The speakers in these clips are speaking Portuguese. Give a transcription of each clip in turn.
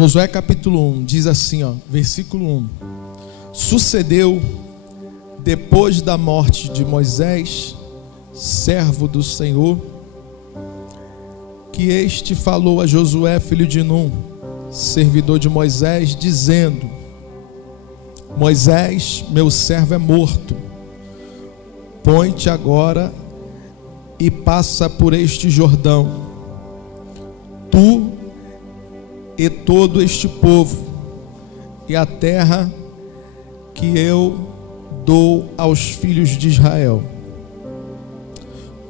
Josué capítulo 1 diz assim, versículo 1: Sucedeu depois da morte de Moisés, servo do Senhor, que este falou a Josué, filho de Num, servidor de Moisés, dizendo: Moisés, meu servo, é morto. Põe-te agora e passa por este Jordão, tu e todo este povo, e a terra que eu dou aos filhos de Israel.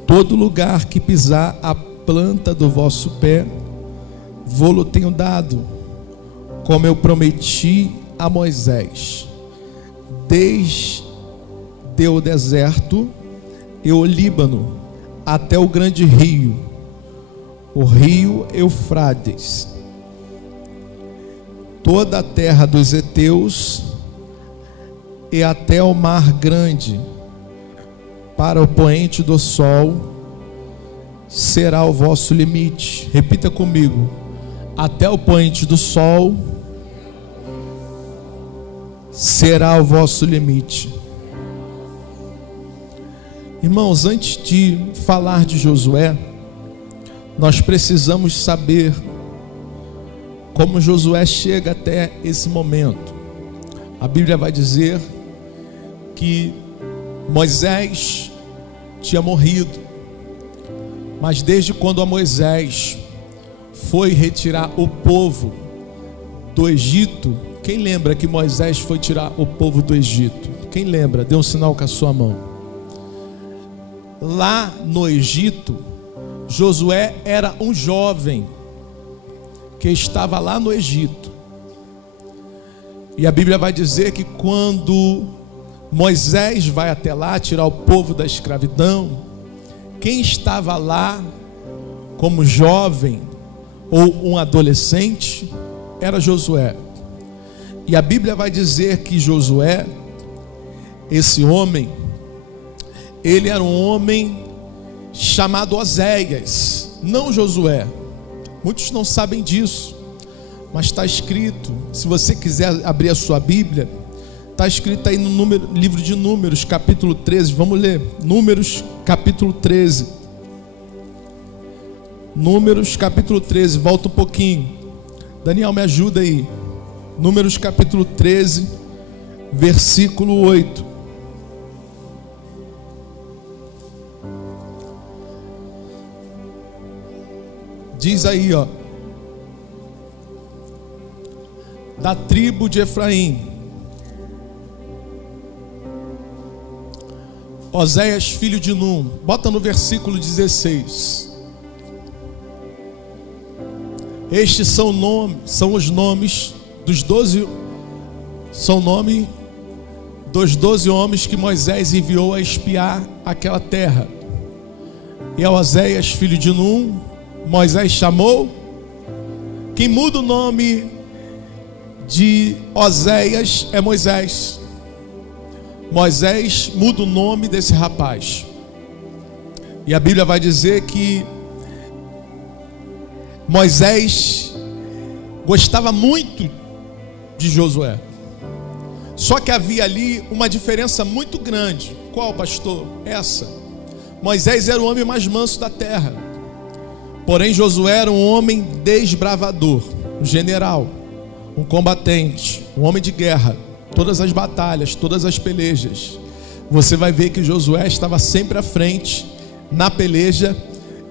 Todo lugar que pisar a planta do vosso pé, vô-lo tenho dado, como eu prometi a Moisés, desde o deserto e o Líbano até o grande rio, o rio Eufrates, toda a terra dos heteus e até o mar grande, para o poente do sol, será o vosso limite. Repita comigo: até o poente do sol será o vosso limite. Irmãos, antes de falar de Josué, nós precisamos saber como Josué chega até esse momento. A Bíblia vai dizer que Moisés tinha morrido, mas desde quando a Moisés foi retirar o povo do Egito, quem lembra que Moisés foi tirar o povo do Egito? Quem lembra? Dê um sinal com a sua mão. Lá no Egito, Josué era um jovem que estava lá no Egito. E a Bíblia vai dizer que quando Moisés vai até lá tirar o povo da escravidão, quem estava lá como jovem ou um adolescente era Josué. E a Bíblia vai dizer que Josué, esse homem, ele era um homem chamado Oséias, não Josué. Muitos não sabem disso, mas está escrito, se você quiser abrir a sua Bíblia, está escrito aí no livro de Números, capítulo 13, vamos ler, Números, capítulo 13, Números, capítulo 13, volta um pouquinho, Daniel, me ajuda aí, Números, capítulo 13, versículo 8, diz aí, da tribo de Efraim, Oséias, filho de Num, bota no versículo 16. Estes são os nomes dos 12, são nome dos 12 homens que Moisés enviou a espiar aquela terra. E a Oséias, filho de Num, Moisés chamou. Quem muda o nome de Oséias é Moisés. Moisés muda o nome desse rapaz. E a Bíblia vai dizer que Moisés gostava muito de Josué. Só que havia ali uma diferença muito grande. Qual, pastor? Essa. Moisés era o homem mais manso da terra. Porém, Josué era um homem desbravador, um general, um combatente, um homem de guerra. Todas as batalhas, todas as pelejas, você vai ver que Josué estava sempre à frente na peleja.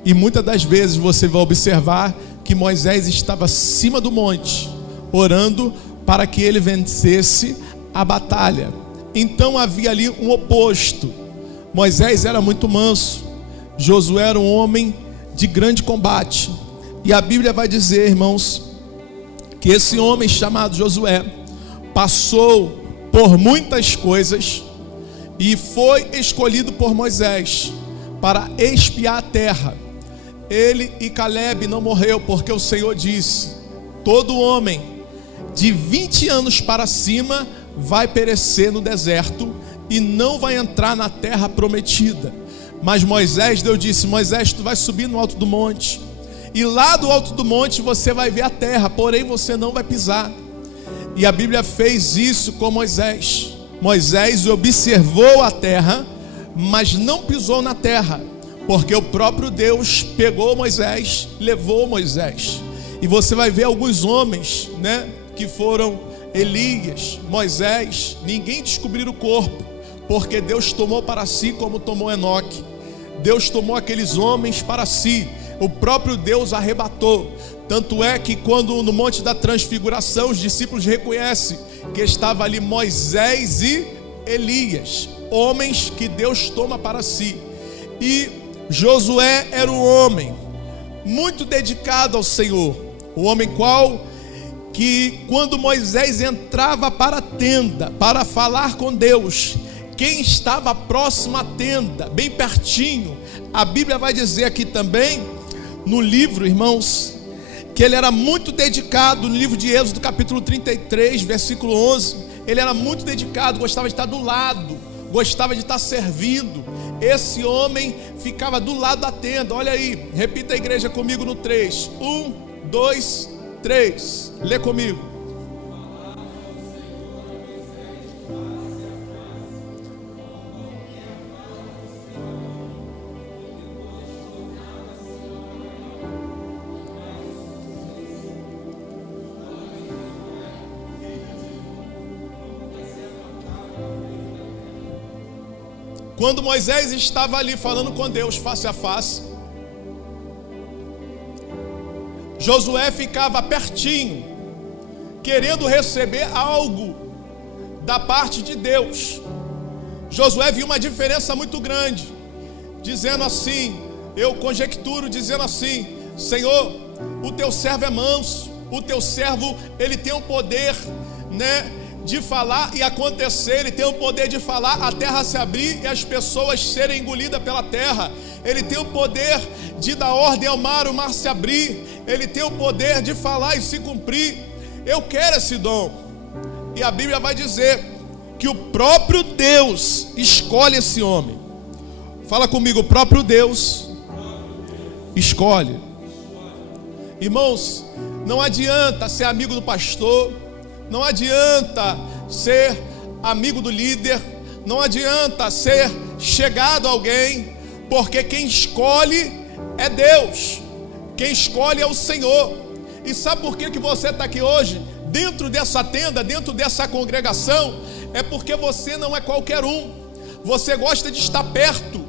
E muitas das vezes você vai observar que Moisés estava acima do monte, orando para que ele vencesse a batalha. Então havia ali um oposto. Moisés era muito manso, Josué era um homem de grande combate. E a Bíblia vai dizer, irmãos, que esse homem chamado Josué passou por muitas coisas e foi escolhido por Moisés para espiar a terra. Ele e Caleb não morreu, porque o Senhor disse: todo homem de 20 anos para cima vai perecer no deserto e não vai entrar na terra prometida. Mas Moisés, Deus disse: Moisés, tu vai subir no alto do monte e lá do alto do monte você vai ver a terra, porém você não vai pisar. E a Bíblia fez isso com Moisés. Moisés observou a terra, mas não pisou na terra, porque o próprio Deus pegou Moisés, levou Moisés. E você vai ver alguns homens, né, que foram Elias, Moisés, ninguém descobriu o corpo, porque Deus tomou para si como tomou Enoque. Deus tomou aqueles homens para si, o próprio Deus arrebatou. Tanto é que quando no Monte da Transfiguração os discípulos reconhecem que estava ali Moisés e Elias, homens que Deus toma para si. E Josué era um homem muito dedicado ao Senhor, o homem que quando Moisés entrava para a tenda para falar com Deus, quem estava próximo à tenda, bem pertinho, a Bíblia vai dizer aqui também no livro, irmãos, que ele era muito dedicado. No livro de Êxodo capítulo 33 versículo 11, ele era muito dedicado, gostava de estar do lado, gostava de estar servindo. Esse homem ficava do lado da tenda. Olha aí, repita a igreja comigo no 3, 1, 2, 3, lê comigo. Quando Moisés estava ali falando com Deus face a face, Josué ficava pertinho, querendo receber algo da parte de Deus. Josué viu uma diferença muito grande, dizendo assim, eu conjecturo, dizendo assim: Senhor, o teu servo é manso, o teu servo, ele tem o poder, né, de falar e acontecer. Ele tem o poder de falar, a terra se abrir e as pessoas serem engolidas pela terra. Ele tem o poder de dar ordem ao mar, o mar se abrir. Ele tem o poder de falar e se cumprir. Eu quero esse dom. E a Bíblia vai dizer que o próprio Deus escolhe esse homem. Fala comigo, o próprio Deus escolhe. Irmãos, não adianta ser amigo do pastor, não adianta ser amigo do líder, não adianta ser chegado a alguém, porque quem escolhe é Deus, quem escolhe é o Senhor. E sabe por que você está aqui hoje, dentro dessa tenda, dentro dessa congregação? É porque você não é qualquer um. Você gosta de estar perto,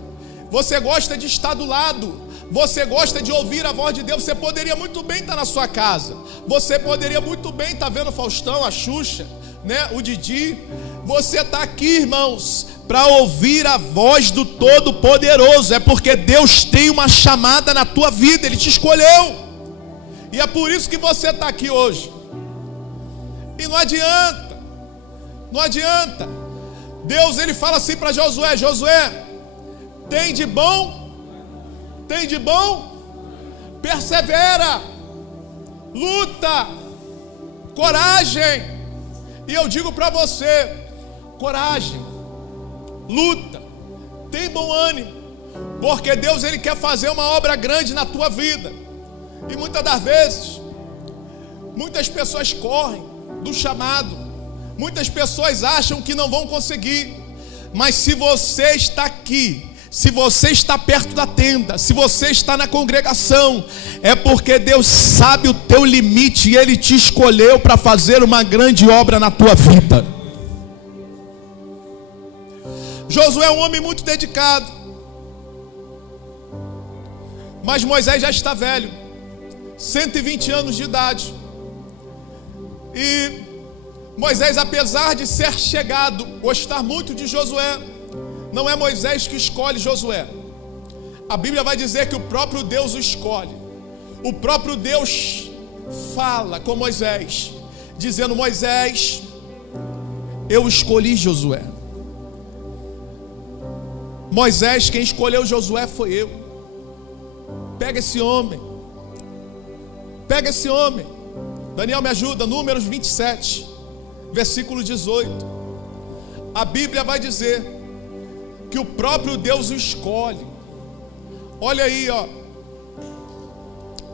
você gosta de estar do lado, você gosta de ouvir a voz de Deus. Você poderia muito bem estar na sua casa, você poderia muito bem estar vendo o Faustão, a Xuxa, né, o Didi. Você está aqui, irmãos, para ouvir a voz do Todo-Poderoso. É porque Deus tem uma chamada na tua vida, Ele te escolheu. E é por isso que você está aqui hoje. E não adianta, não adianta. Deus, Ele fala assim para Josué: Josué, tem de bom, persevera, luta, coragem. E eu digo para você: coragem, luta, tem bom ânimo, porque Deus, Ele quer fazer uma obra grande na tua vida. E muitas das vezes, muitas pessoas correm do chamado, muitas pessoas acham que não vão conseguir. Mas se você está aqui, se você está perto da tenda, se você está na congregação, é porque Deus sabe o teu limite e Ele te escolheu para fazer uma grande obra na tua vida. Josué é um homem muito dedicado, mas Moisés já está velho, 120 anos de idade. E Moisés, apesar de ser chegado, gostar muito de Josué, não é Moisés que escolhe Josué. A Bíblia vai dizer que o próprio Deus o escolhe. O próprio Deus fala com Moisés, dizendo: Moisés, eu escolhi Josué. Moisés, quem escolheu Josué foi eu. Pega esse homem, pega esse homem. Daniel, me ajuda, Números 27, versículo 18. A Bíblia vai dizer que o próprio Deus o escolhe. Olha aí, ó.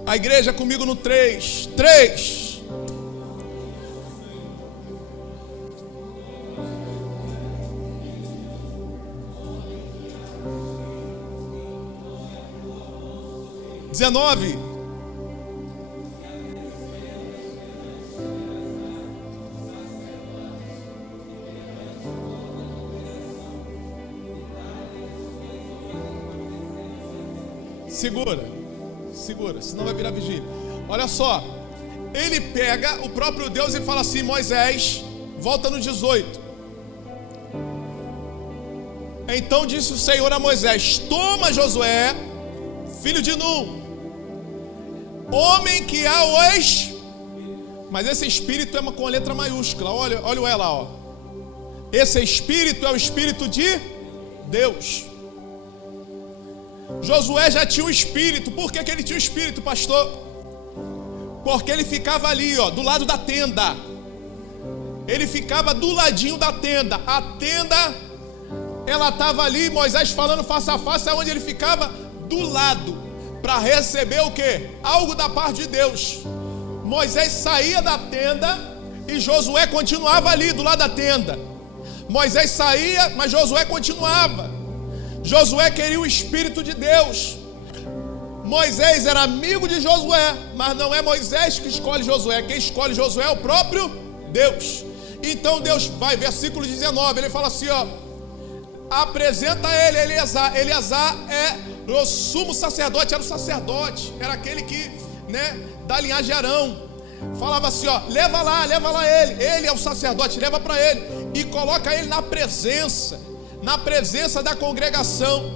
A igreja comigo no 3. 3. XIX. Segura, senão vai virar vigília. Olha só, ele pega o próprio Deus e fala assim: Moisés, volta no 18. Então disse o Senhor a Moisés: toma Josué, filho de Nun, homem que há hoje. Mas esse espírito é uma com letra maiúscula. Olha o lá, ó. Esse espírito é o espírito de Deus. Josué já tinha um espírito. Por que ele tinha um espírito, pastor? Porque ele ficava ali, ó, do lado da tenda. Ele ficava do ladinho da tenda. A tenda, ela estava ali, Moisés falando face a face, aonde ele ficava do lado, para receber o quê? Algo da parte de Deus. Moisés saía da tenda e Josué continuava ali do lado da tenda. Moisés saía, mas Josué continuava. Josué queria o Espírito de Deus. Moisés era amigo de Josué, mas não é Moisés que escolhe Josué. Quem escolhe Josué é o próprio Deus. Então Deus vai, versículo 19, ele fala assim, ó: apresenta ele, Eleazar. Eleazar é o sumo sacerdote, era o sacerdote, era aquele que, né, da linhagem de Arão. Falava assim, ó: leva lá ele é o sacerdote, leva para ele e coloca ele na presença da congregação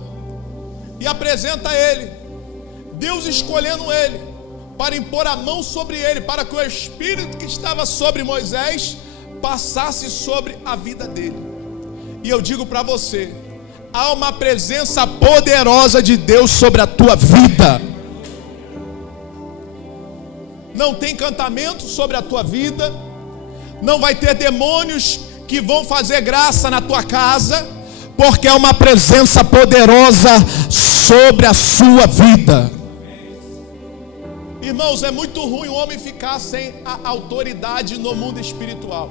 e apresenta ele. Deus escolhendo ele para impor a mão sobre ele, para que o Espírito que estava sobre Moisés passasse sobre a vida dele. E eu digo para você, há uma presença poderosa de Deus sobre a tua vida. Não tem encantamento sobre a tua vida, não vai ter demônios que vão fazer graça na tua casa, porque é uma presença poderosa sobre a sua vida. Irmãos, é muito ruim o homem ficar sem a autoridade no mundo espiritual.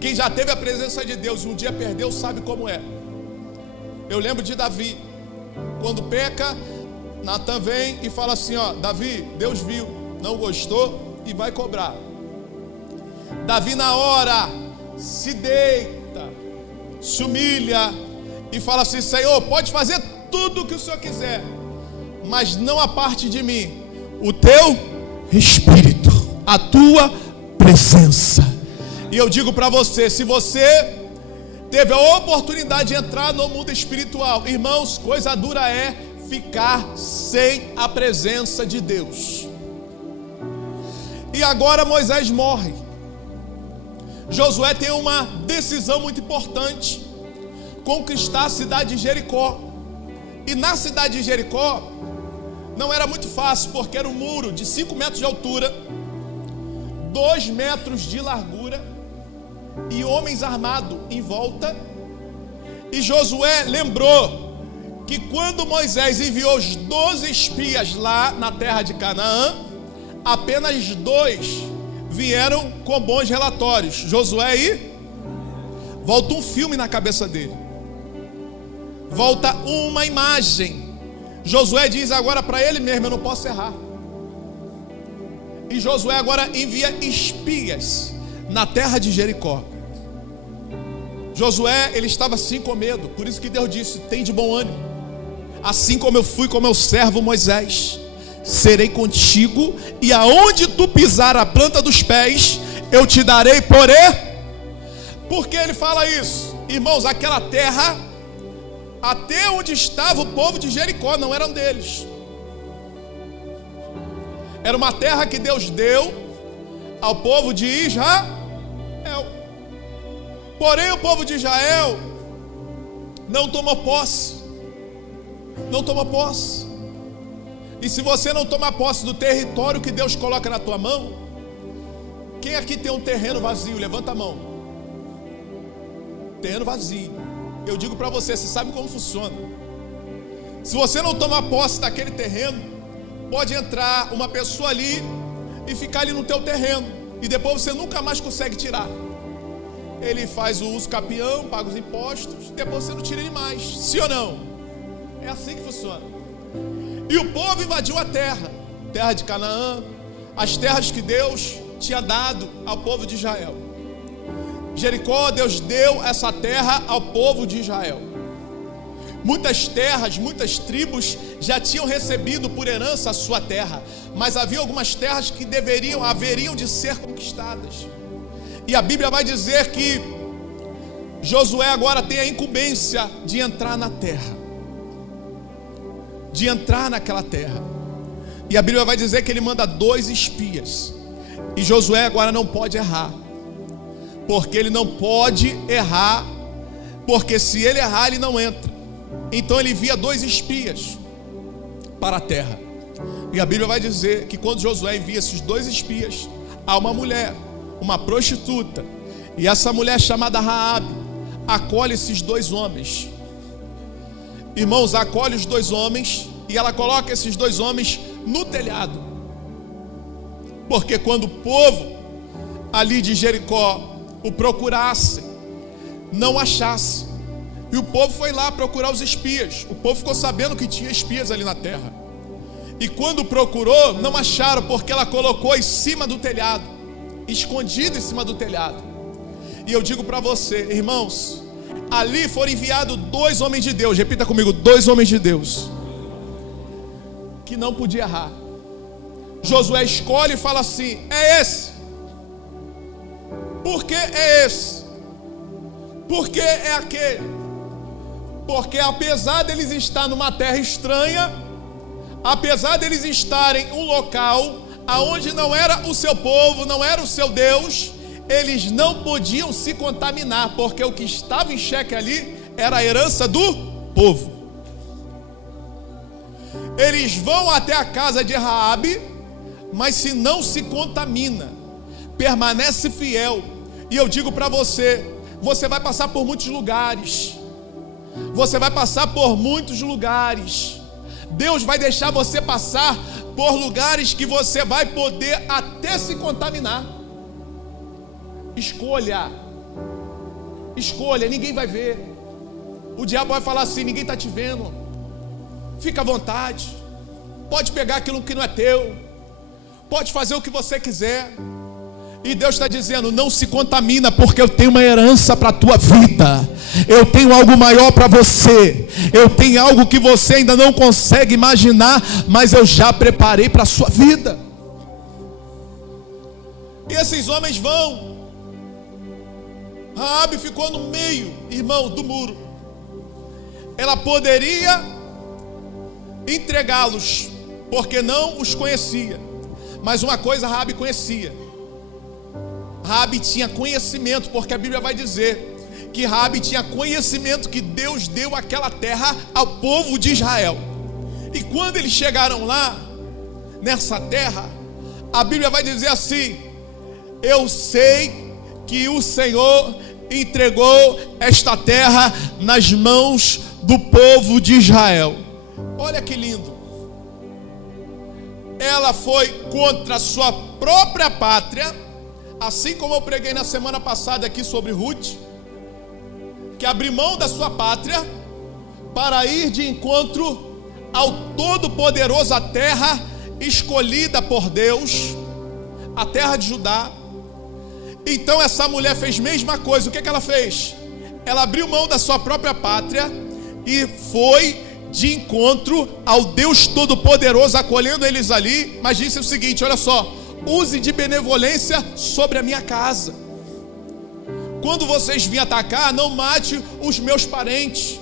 Quem já teve a presença de Deus e um dia perdeu, sabe como é. Eu lembro de Davi, quando peca, Natan vem e fala assim, ó: Davi, Deus viu, não gostou e vai cobrar. Davi na hora se deita, se humilha e fala assim: Senhor, pode fazer tudo o que o Senhor quiser, mas não a parte de mim o teu Espírito, a tua presença. E eu digo para você, se você teve a oportunidade de entrar no mundo espiritual, irmãos, coisa dura é ficar sem a presença de Deus. E agora Moisés morre. Josué tem uma decisão muito importante: conquistar a cidade de Jericó. E na cidade de Jericó não era muito fácil, porque era um muro de 5 metros de altura, 2 metros de largura e homens armados em volta. E Josué lembrou que quando Moisés enviou os 12 espias lá na terra de Canaã, apenas 2 vieram com bons relatórios. Josué e volta um filme na cabeça dele, volta uma imagem. Josué diz agora para ele mesmo: eu não posso errar. E Josué agora envia espias na terra de Jericó. Josué, ele estava assim com medo, por isso que Deus disse: tem de bom ânimo, assim como eu fui com meu servo Moisés, serei contigo, e aonde tu pisar a planta dos pés, eu te darei Por que ele fala isso? Irmãos, aquela terra, até onde estava o povo de Jericó, não eram deles. Era uma terra que Deus deu ao povo de Israel. Porém o povo de Israel não tomou posse. Não tomou posse. E se você não tomar posse do território que Deus coloca na tua mão, quem aqui tem um terreno vazio? Levanta a mão. Terreno vazio. Eu digo para você, você sabe como funciona. Se você não tomar posse daquele terreno, pode entrar uma pessoa ali e ficar ali no teu terreno, e depois você nunca mais consegue tirar. Ele faz o uso capião, paga os impostos, depois você não tira ele mais. Sim ou não? É assim que funciona. E o povo invadiu a terra de Canaã, as terras que Deus tinha dado ao povo de Israel. Jericó, Deus deu essa terra ao povo de Israel. Muitas terras, muitas tribos já tinham recebido por herança a sua terra, mas havia algumas terras que haveriam de ser conquistadas. E a Bíblia vai dizer que Josué agora tem a incumbência de entrar na terra, de entrar naquela terra. E a Bíblia vai dizer que ele manda 2 espias. E Josué agora não pode errar, porque ele não pode errar, porque se ele errar ele não entra. Então ele envia 2 espias para a terra. E a Bíblia vai dizer que quando Josué envia esses 2 espias, há uma mulher, uma prostituta, e essa mulher chamada Raabe acolhe esses 2 homens. Irmãos, acolhe os 2 homens e ela coloca esses 2 homens no telhado, porque quando o povo ali de Jericó o procurasse, não achasse, e o povo foi lá procurar os espias, o povo ficou sabendo que tinha espias ali na terra, e quando procurou, não acharam, porque ela colocou em cima do telhado, escondido em cima do telhado. E eu digo para você, irmãos, ali foram enviados 2 homens de Deus, repita comigo, 2 homens de Deus, que não podia errar. Josué escolhe e fala assim: é esse. Por que é esse? Por que é aquele? Porque apesar deles estar numa terra estranha, apesar deles estarem em um local aonde não era o seu povo, não era o seu Deus, eles não podiam se contaminar, porque o que estava em xeque ali era a herança do povo. Eles vão até a casa de Raabe, mas se não se contamina, permanece fiel. E eu digo para você, você vai passar por muitos lugares, você vai passar por muitos lugares, Deus vai deixar você passar por lugares que você vai poder até se contaminar. Escolha, ninguém vai ver. O diabo vai falar assim: ninguém está te vendo, fica à vontade, pode pegar aquilo que não é teu, pode fazer o que você quiser. E Deus está dizendo: não se contamina, porque eu tenho uma herança para a tua vida, eu tenho algo maior para você, eu tenho algo que você ainda não consegue imaginar, mas eu já preparei para a sua vida. E esses homens vão. Raabe ficou no meio, irmão, do muro. Ela poderia entregá-los, porque não os conhecia, mas uma coisa Raabe conhecia. Raabe tinha conhecimento, porque a Bíblia vai dizer que Raabe tinha conhecimento que Deus deu aquela terra ao povo de Israel. E quando eles chegaram lá, nessa terra, a Bíblia vai dizer assim: eu sei que o Senhor entregou esta terra nas mãos do povo de Israel. Olha que lindo. Ela foi contra a sua própria pátria, assim como eu preguei na semana passada aqui sobre Ruth, que abriu mão da sua pátria para ir de encontro ao Todo-Poderoso, a terra escolhida por Deus, a terra de Judá. Então essa mulher fez a mesma coisa. O que ela fez? Ela abriu mão da sua própria pátria e foi de encontro ao Deus Todo-Poderoso, acolhendo eles ali, mas disse o seguinte: olha só, use de benevolência sobre a minha casa. Quando vocês virem atacar, não mate os meus parentes.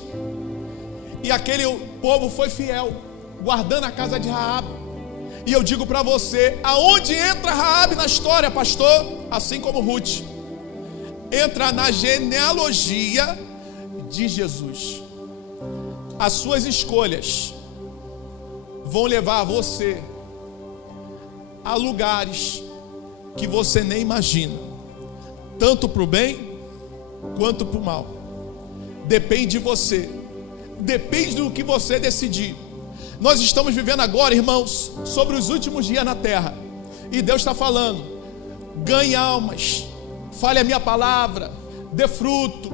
E aquele povo foi fiel, guardando a casa de Raabe. E eu digo para você, aonde entra Raabe na história, pastor? Assim como Ruth, entra na genealogia de Jesus. As suas escolhas vão levar você a lugares que você nem imagina, tanto para o bem quanto para o mal. Depende de você, depende do que você decidir. Nós estamos vivendo agora, irmãos, sobre os últimos dias na terra. E Deus está falando: ganhe almas, fale a minha palavra, dê fruto.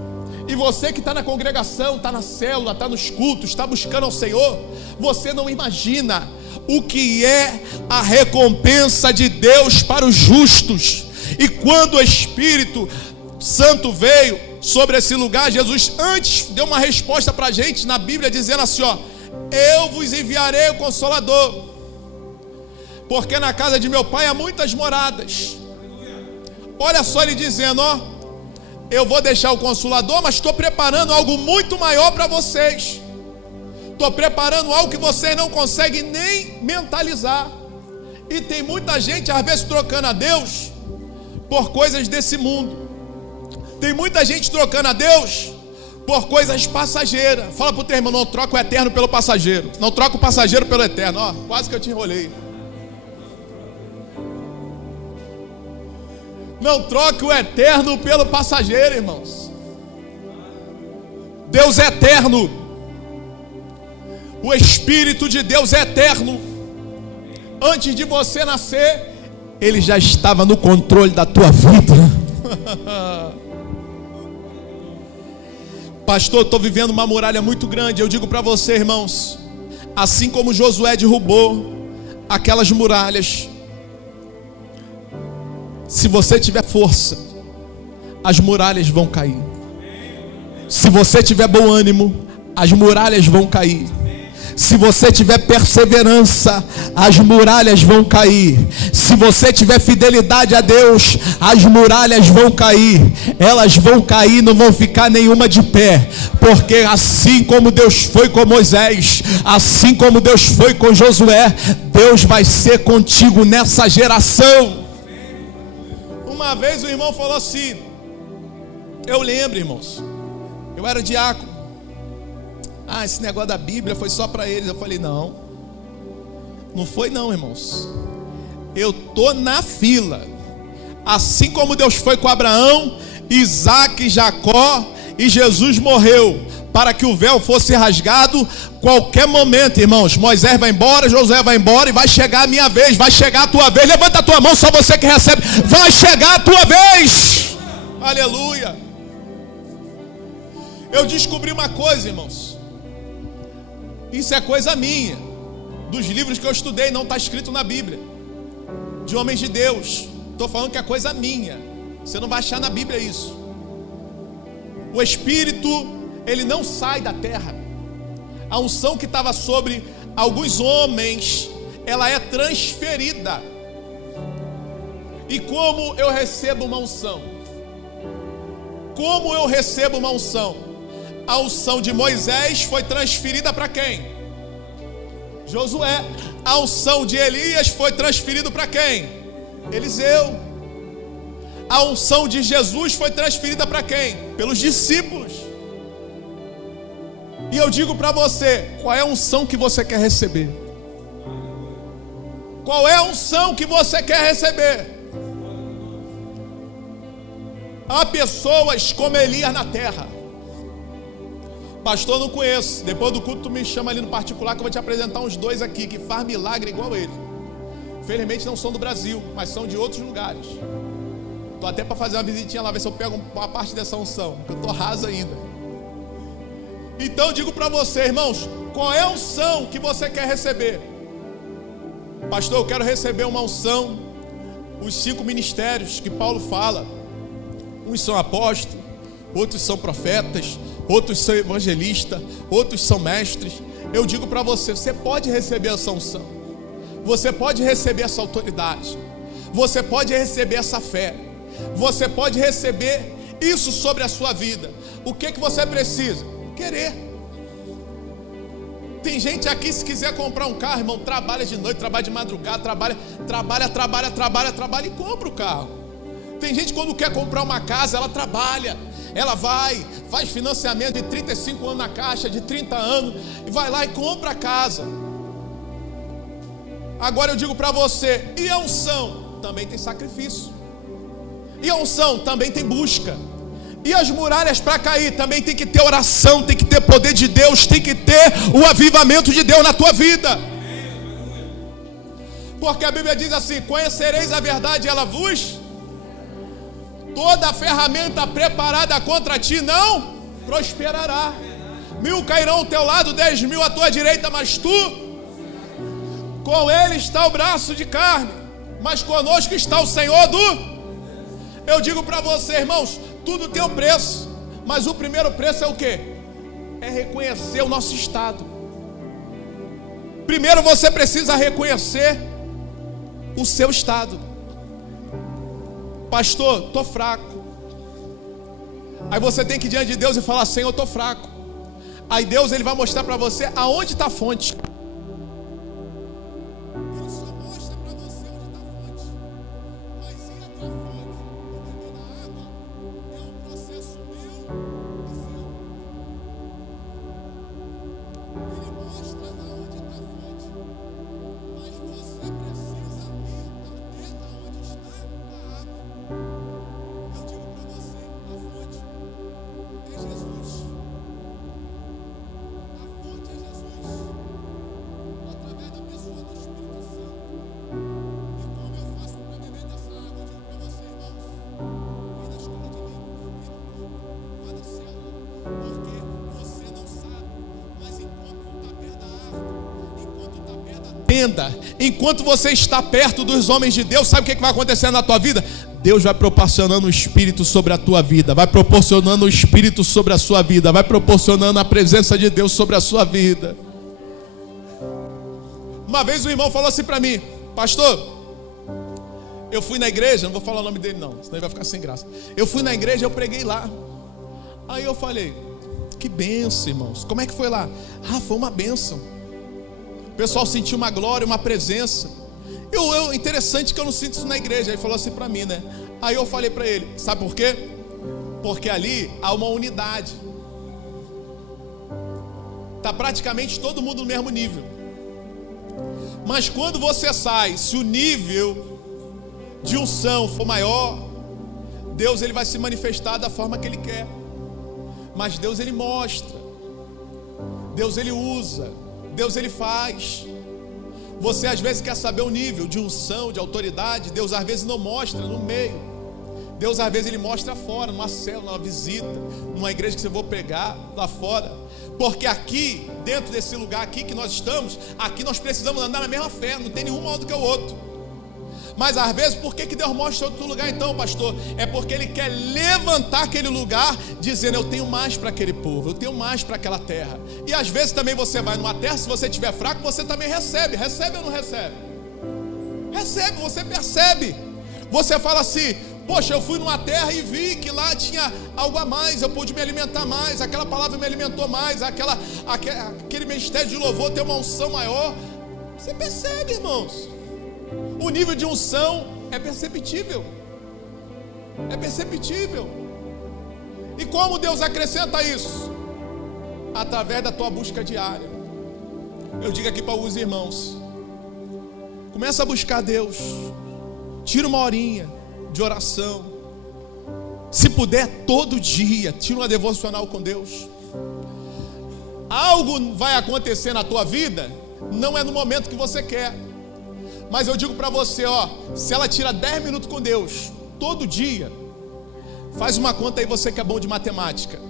E você que está na congregação, está na célula, está nos cultos, está buscando ao Senhor, você não imagina o que é a recompensa de Deus para os justos. E quando o Espírito Santo veio sobre esse lugar, Jesus antes deu uma resposta para a gente na Bíblia, dizendo assim: ó, eu vos enviarei o Consolador, porque na casa de meu Pai há muitas moradas. Olha só ele dizendo: ó, eu vou deixar o Consolador, mas estou preparando algo muito maior para vocês. Estou preparando algo que vocês não conseguem nem mentalizar. E tem muita gente às vezes trocando a Deus por coisas desse mundo. Tem muita gente trocando a Deus por coisas passageiras. Fala para o teu irmão: não troca o eterno pelo passageiro. Não troca o passageiro pelo eterno. Ó, quase que eu te enrolei. Não troque o eterno pelo passageiro, irmãos. Deus é eterno. O Espírito de Deus é eterno. Antes de você nascer, Ele já estava no controle da tua vida. Pastor, estou vivendo uma muralha muito grande. Eu digo para você, irmãos, assim como Josué derrubou aquelas muralhas, se você tiver força, as muralhas vão cair. Se você tiver bom ânimo, as muralhas vão cair. Se você tiver perseverança, as muralhas vão cair. Se você tiver fidelidade a Deus, as muralhas vão cair. Elas vão cair, não vão ficar nenhuma de pé. Porque assim como Deus foi com Moisés, assim como Deus foi com Josué, Deus vai ser contigo nessa geração. Uma vez o irmão falou assim, eu lembro, irmãos, eu era diácono. Esse negócio da Bíblia foi só para eles. Eu falei: não foi não, irmãos. Eu tô na fila. Assim como Deus foi com Abraão, Isaac, Jacó, e Jesus morreu para que o véu fosse rasgado. Qualquer momento, irmãos, Moisés vai embora, Josué vai embora, e vai chegar a minha vez, vai chegar a tua vez. Levanta a tua mão, só você que recebe. Vai chegar a tua vez. Aleluia. Eu descobri uma coisa, irmãos. Isso é coisa minha, dos livros que eu estudei, não está escrito na Bíblia, de homens de Deus. Estou falando que é coisa minha. Você não vai achar na Bíblia isso. O Espírito, ele não sai da terra. A unção que estava sobre alguns homens, ela é transferida. E como eu recebo uma unção? Como eu recebo uma unção? A unção de Moisés foi transferida para quem? Josué. A unção de Elias foi transferida para quem? Eliseu. A unção de Jesus foi transferida para quem? Pelos discípulos. E eu digo para você, qual é a unção que você quer receber? Qual é a unção que você quer receber? Há pessoas como Elias na terra. Pastor, não conheço. Depois do culto tu me chama ali no particular, que eu vou te apresentar uns dois aqui que faz milagre igual ele. Felizmente não são do Brasil, mas são de outros lugares. Estou até para fazer uma visitinha lá, ver se eu pego uma parte dessa unção, porque eu estou raso ainda. Então eu digo para você, irmãos, qual é a unção que você quer receber? Pastor, eu quero receber uma unção, os 5 ministérios que Paulo fala. Uns são apóstolos, outros são profetas, outros são evangelistas, outros são mestres. Eu digo para você, você pode receber essa unção, você pode receber essa autoridade, você pode receber essa fé, você pode receber isso sobre a sua vida. O que você precisa? Querer. Tem gente aqui, se quiser comprar um carro, irmão, trabalha de noite, trabalha de madrugada, trabalha e compra o carro. Tem gente, quando quer comprar uma casa, ela trabalha, ela faz financiamento de 35 anos na caixa, de 30 anos, e vai lá e compra a casa. Agora eu digo para você, e a unção? Também tem sacrifício. E a unção também tem busca. E as muralhas para cair também tem que ter oração, tem que ter poder de Deus, tem que ter o avivamento de Deus na tua vida. Porque a Bíblia diz assim: conhecereis a verdade, ela vos... Toda ferramenta preparada contra ti não prosperará. 1000 cairão ao teu lado, 10.000 à tua direita, mas tu, com ele está o braço de carne, mas conosco está o Senhor do... Eu digo para você, irmãos, tudo tem um preço, mas o primeiro preço é o quê? É reconhecer o nosso estado. Primeiro você precisa reconhecer o seu estado. Pastor, estou fraco. Aí você tem que ir diante de Deus e falar: Senhor, eu estou fraco. Aí Deus, ele vai mostrar para você aonde está a fonte. Ele só mostra para você onde está a fonte. Mas e a tua fonte? O beber da água é um processo meu e seu. Ele mostra aonde está a fonte. Mas você precisa ir até aonde está a água. Eu digo para você, a fonte é Jesus. Através da pessoa do Espírito Santo. E como eu faço para beber dessa água? Eu digo para você, irmãos: vem na escola de língua, vem no culto, vá na célula. Porque você não sabe, mas enquanto está perto da árvore, enquanto está perto da tenda, enquanto você está perto dos homens de Deus, sabe o que vai acontecer na tua vida? Deus vai proporcionando o Espírito sobre a tua vida, vai proporcionando o Espírito sobre a sua vida, vai proporcionando a presença de Deus sobre a sua vida. Uma vez um irmão falou assim para mim: pastor, eu fui na igreja, não vou falar o nome dele não, senão ele vai ficar sem graça. Eu fui na igreja, eu preguei lá. Aí eu falei: que bênção, irmãos, como é que foi lá? Ah, foi uma bênção. O pessoal sentiu uma glória, uma presença. Interessante que eu não sinto isso na igreja. Aí falou assim para mim, né? Aí eu falei para ele: sabe por quê? Porque ali há uma unidade. Está praticamente todo mundo no mesmo nível. Mas quando você sai, se o nível de unção for maior, Deus, ele vai se manifestar da forma que ele quer. Mas Deus, ele mostra, Deus, ele usa, Deus, ele faz. Você às vezes quer saber o nível de unção, de autoridade. Deus às vezes não mostra no meio. Deus às vezes ele mostra fora, numa célula, numa visita, numa igreja que você vai pregar lá fora. Porque aqui, dentro desse lugar aqui que nós estamos, aqui nós precisamos andar na mesma fé, não tem nenhum maior do que o outro. Mas às vezes, por que Deus mostra outro lugar então, pastor? É porque ele quer levantar aquele lugar, dizendo: eu tenho mais para aquele povo, eu tenho mais para aquela terra. E às vezes também você vai numa terra, se você estiver fraco, você também recebe. Recebe ou não recebe? Recebe, você percebe. Você fala assim: poxa, eu fui numa terra e vi que lá tinha algo a mais, eu pude me alimentar mais, aquela palavra me alimentou mais, aquele ministério de louvor tem uma unção maior. Você percebe, irmãos? O nível de unção é perceptível. É perceptível. E como Deus acrescenta isso? Através da tua busca diária. Eu digo aqui para alguns irmãos: começa a buscar Deus. Tira uma horinha de oração. Se puder, todo dia, tira uma devocional com Deus. Algo vai acontecer na tua vida, não é no momento que você quer. Mas eu digo para você, ó, se ela tira 10 minutos com Deus todo dia, faz uma conta aí, você que é bom de matemática.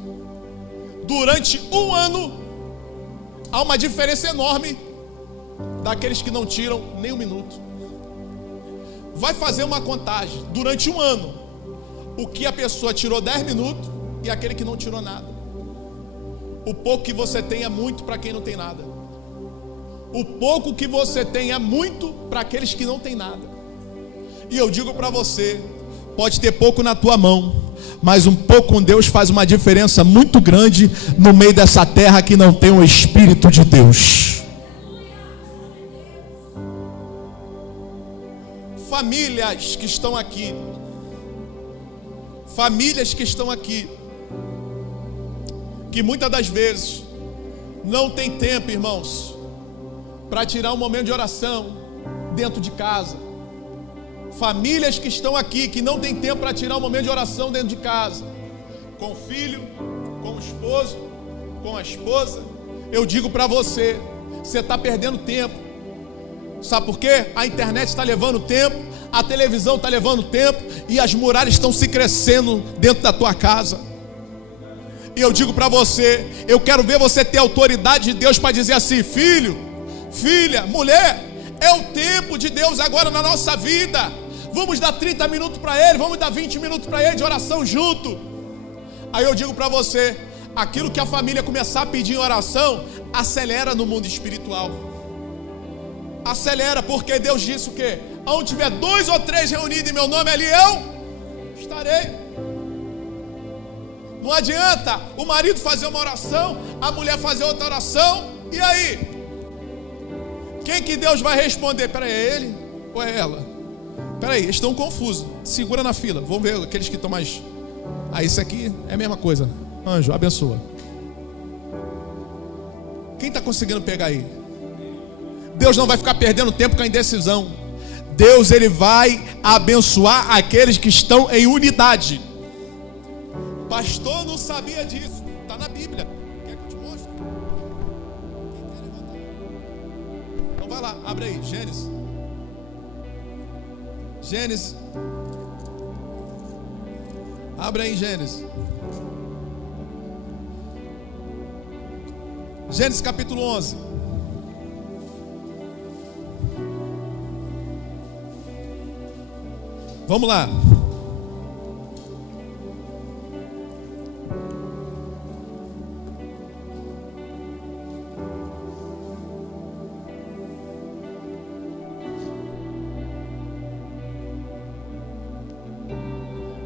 Durante um ano, há uma diferença enorme daqueles que não tiram nem um minuto. Vai fazer uma contagem durante um ano, o que a pessoa tirou 10 minutos e aquele que não tirou nada. O pouco que você tem é muito para quem não tem nada. O pouco que você tem é muito para aqueles que não têm nada. E eu digo para você: pode ter pouco na tua mão, mas um pouco com Deus faz uma diferença muito grande no meio dessa terra que não tem o Espírito de Deus. Famílias que estão aqui, que muitas das vezes não tem tempo, irmãos, para tirar um momento de oração dentro de casa. Famílias que estão aqui, que não tem tempo para tirar um momento de oração dentro de casa, com o filho, com o esposo, com a esposa. Eu digo para você, você está perdendo tempo. Sabe por quê? A internet está levando tempo, a televisão está levando tempo, e as muralhas estão se crescendo dentro da tua casa. E eu digo para você, eu quero ver você ter autoridade de Deus para dizer assim: filho, filha, mulher, é o tempo de Deus agora na nossa vida. Vamos dar 30 minutos para Ele, vamos dar 20 minutos para Ele de oração junto. Aí eu digo para você, aquilo que a família começar a pedir em oração, acelera no mundo espiritual. Acelera, porque Deus disse o quê? Onde tiver 2 ou 3 reunidos em meu nome, ali eu estarei. Não adianta o marido fazer uma oração, a mulher fazer outra oração, e aí? Quem que Deus vai responder? Peraí, é ele ou é ela? Peraí, eles estão confusos. Segura na fila, vamos ver aqueles que estão mais... isso aqui é a mesma coisa. Anjo, abençoa. Quem está conseguindo pegar aí? Deus não vai ficar perdendo tempo com a indecisão. Deus, Ele vai abençoar aqueles que estão em unidade. Pastor, não sabia disso. Está na Bíblia. Quer que eu te mostre? Então vai lá, abre aí, Gênesis. Gênesis. Abre aí, Gênesis. Gênesis capítulo 11. Vamos lá.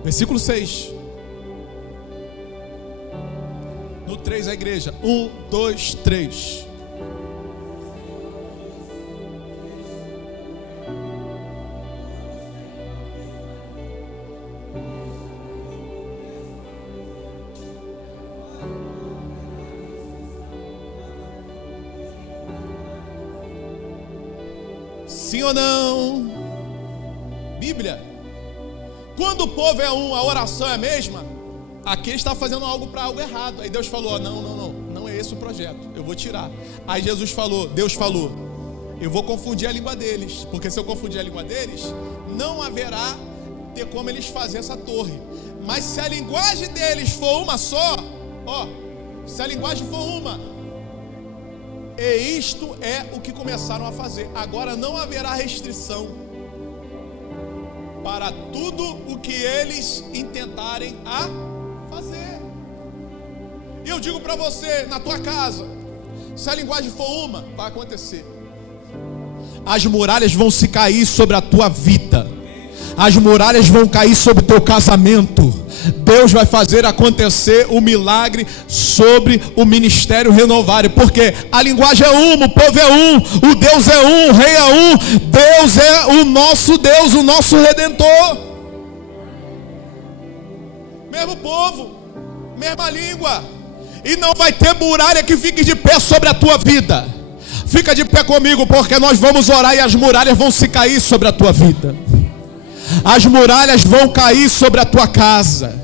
Versículo 6. No 3 a igreja. 1, 2, 3. Sim ou não? Bíblia. Quando o povo é um, a oração é a mesma. Aqui ele está fazendo algo para algo errado. Aí Deus falou: não é esse o projeto, eu vou tirar. Aí Deus falou: eu vou confundir a língua deles, porque se eu confundir a língua deles, não haverá ter como eles fazer essa torre. Mas se a linguagem deles for uma só, se a linguagem for uma, e isto é o que começaram a fazer. Agora não haverá restrição para tudo o que eles intentarem a fazer. E eu digo para você, na tua casa, se a linguagem for uma, vai acontecer. As muralhas vão se cair sobre a tua vida. As muralhas vão cair sobre o teu casamento. Deus vai fazer acontecer o milagre sobre o ministério Renovário, porque a linguagem é uma, o povo é um, o Deus é um, o rei é um. Deus é o nosso Deus, o nosso Redentor. Mesmo povo, mesma língua. E não vai ter muralha que fique de pé sobre a tua vida. Fica de pé comigo, porque nós vamos orar e as muralhas vão se cair sobre a tua vida. As muralhas vão cair sobre a tua casa.